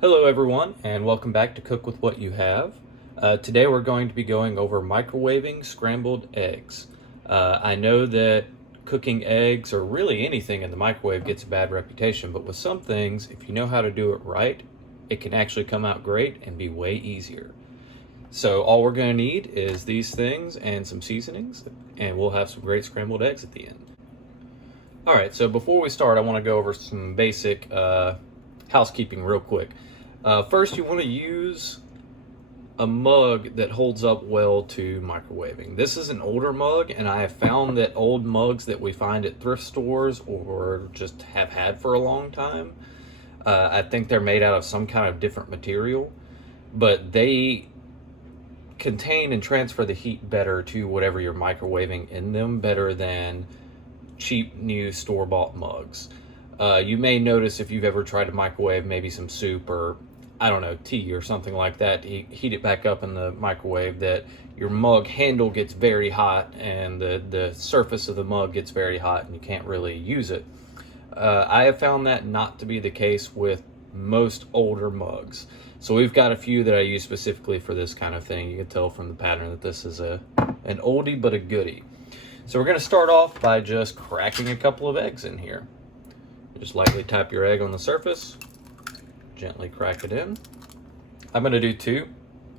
Hello everyone, and welcome back to Cook with What You Have. Today we're going to be going over microwaving scrambled eggs. I know that cooking eggs, or really anything in the microwave, gets a bad reputation, but with some things, if you know how to do it right, it can actually come out great and be way easier. So all we're going to need is these things and some seasonings, and we'll have some great scrambled eggs at the end. Alright, so before we start, I want to go over some basic housekeeping real quick. First, you want to use a mug that holds up well to microwaving. This is an older mug, and I have found that old mugs that we find at thrift stores or just have had for a long time, I think they're made out of some kind of different material, but they contain and transfer the heat better to whatever you're microwaving in them, better than cheap new store-bought mugs. You may notice if you've ever tried to microwave maybe some soup or, I don't know, tea or something like that, heat it back up in the microwave, that your mug handle gets very hot and the surface of the mug gets very hot and you can't really use it. I have found that not to be the case with most older mugs. So we've got a few that I use specifically for this kind of thing. You can tell from the pattern that this is an oldie but a goodie. So we're going to start off by just cracking a couple of eggs in here. Just lightly tap your egg on the surface, gently crack it in. I'm going to do two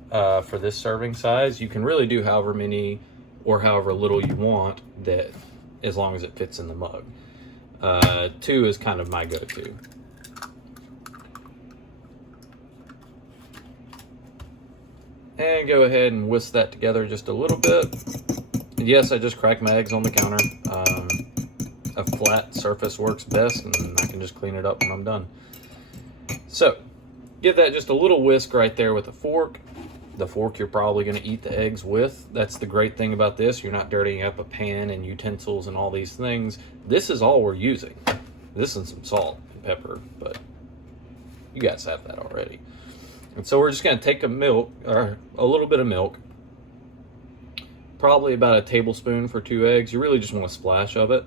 for this serving size. You can really do however many or however little you want, that as long as it fits in the mug. Two is kind of my go-to. And go ahead and whisk that together just a little bit. And yes, I just cracked my eggs on the counter. A flat surface works best, and I can just clean it up when I'm done. So, give that just a little whisk right there with a fork. The fork you're probably going to eat the eggs with. That's the great thing about this. You're not dirtying up a pan and utensils and all these things. This is all we're using. This and some salt and pepper, but you guys have that already. And so we're just going to take a little bit of milk, probably about a tablespoon for 2 eggs. You really just want a splash of it.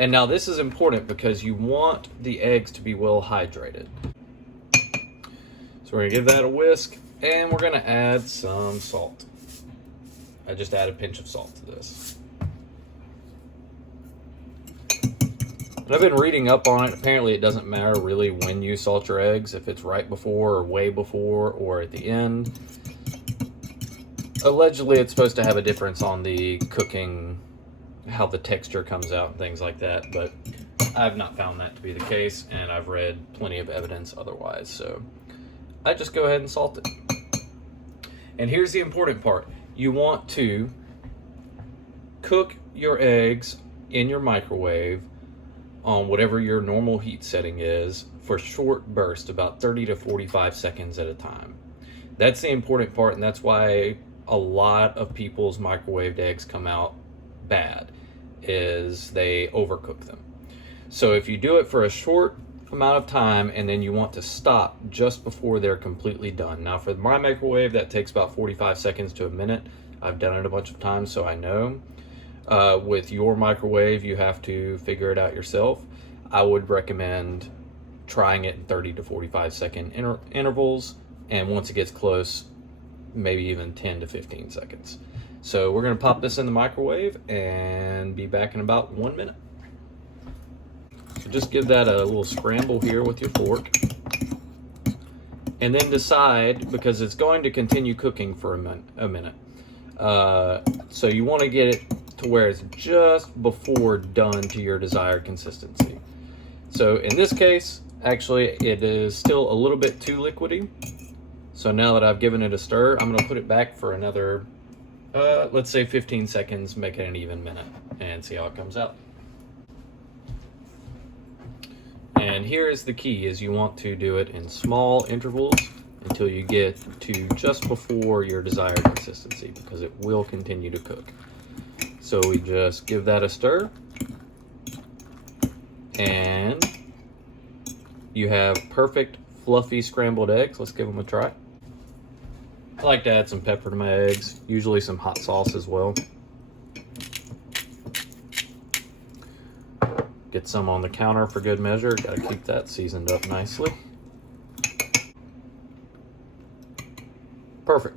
And now this is important because you want the eggs to be well hydrated. So we're gonna give that a whisk, and we're gonna add some salt. I just add a pinch of salt to this. And I've been reading up on it. Apparently it doesn't matter really when you salt your eggs, if it's right before or way before or at the end. Allegedly it's supposed to have a difference on the cooking, how the texture comes out and things like that, but I've not found that to be the case, and I've read plenty of evidence otherwise, so I just go ahead and salt it. And here's the important part. You want to cook your eggs in your microwave on whatever your normal heat setting is for short bursts, about 30 to 45 seconds at a time. That's the important part, and that's why a lot of people's microwaved eggs come out bad, is they overcook them. So if you do it for a short amount of time and then you want to stop just before they're completely done. Now for my microwave, that takes about 45 seconds to a minute. I've done it a bunch of times, so I know. With your microwave, you have to figure it out yourself. I would recommend trying it in 30 to 45 second intervals, and once it gets close, maybe even 10 to 15 seconds. So we're going to pop this in the microwave and be back in about 1 minute. So just give that a little scramble here with your fork. And then decide, because it's going to continue cooking for a minute. So you want to get it to where it's just before done to your desired consistency. So in this case, actually it is still a little bit too liquidy. So now that I've given it a stir, I'm going to put it back for another let's say 15 seconds, make it an even minute, and see how it comes out. And here is the key, is you want to do it in small intervals until you get to just before your desired consistency, because it will continue to cook. So we just give that a stir, and you have perfect fluffy scrambled eggs. Let's give them a try. I like to add some pepper to my eggs, usually some hot sauce as well. Get some on the counter for good measure. Got to keep that seasoned up nicely. Perfect.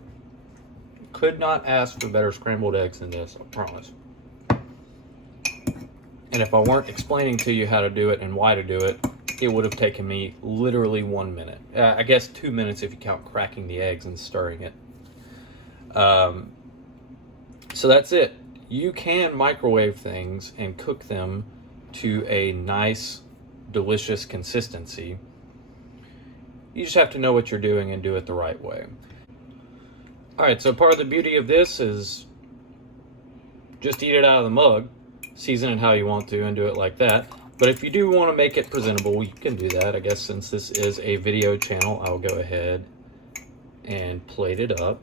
Could not ask for better scrambled eggs than this, I promise. And if I weren't explaining to you how to do it and why to do it, it would have taken me literally 1 minute. I guess 2 minutes if you count cracking the eggs and stirring it. So that's it. You can microwave things and cook them to a nice, delicious consistency. You just have to know what you're doing and do it the right way. All right, so part of the beauty of this is just eat it out of the mug, season it how you want to, and do it like that. But if you do want to make it presentable, you can do that. I guess since this is a video channel, I'll go ahead and plate it up.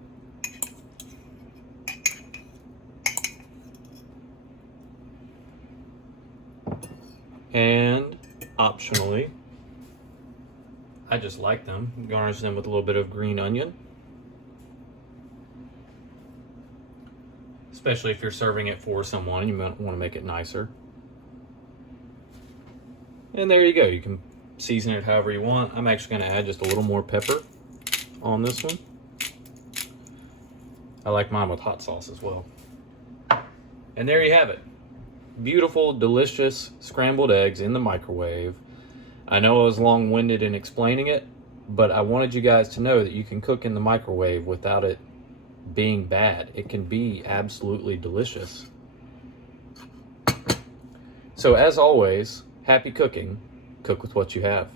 And optionally, I just like them, garnish them with a little bit of green onion. Especially if you're serving it for someone, you might want to make it nicer. And there you go. You can season it however you want. I'm actually going to add just a little more pepper on this one. I like mine with hot sauce as well. And there you have it. Beautiful, delicious scrambled eggs in the microwave. I know I was long-winded in explaining it, but I wanted you guys to know that you can cook in the microwave without it being bad. It can be absolutely delicious. So as always, happy cooking. Cook with what you have.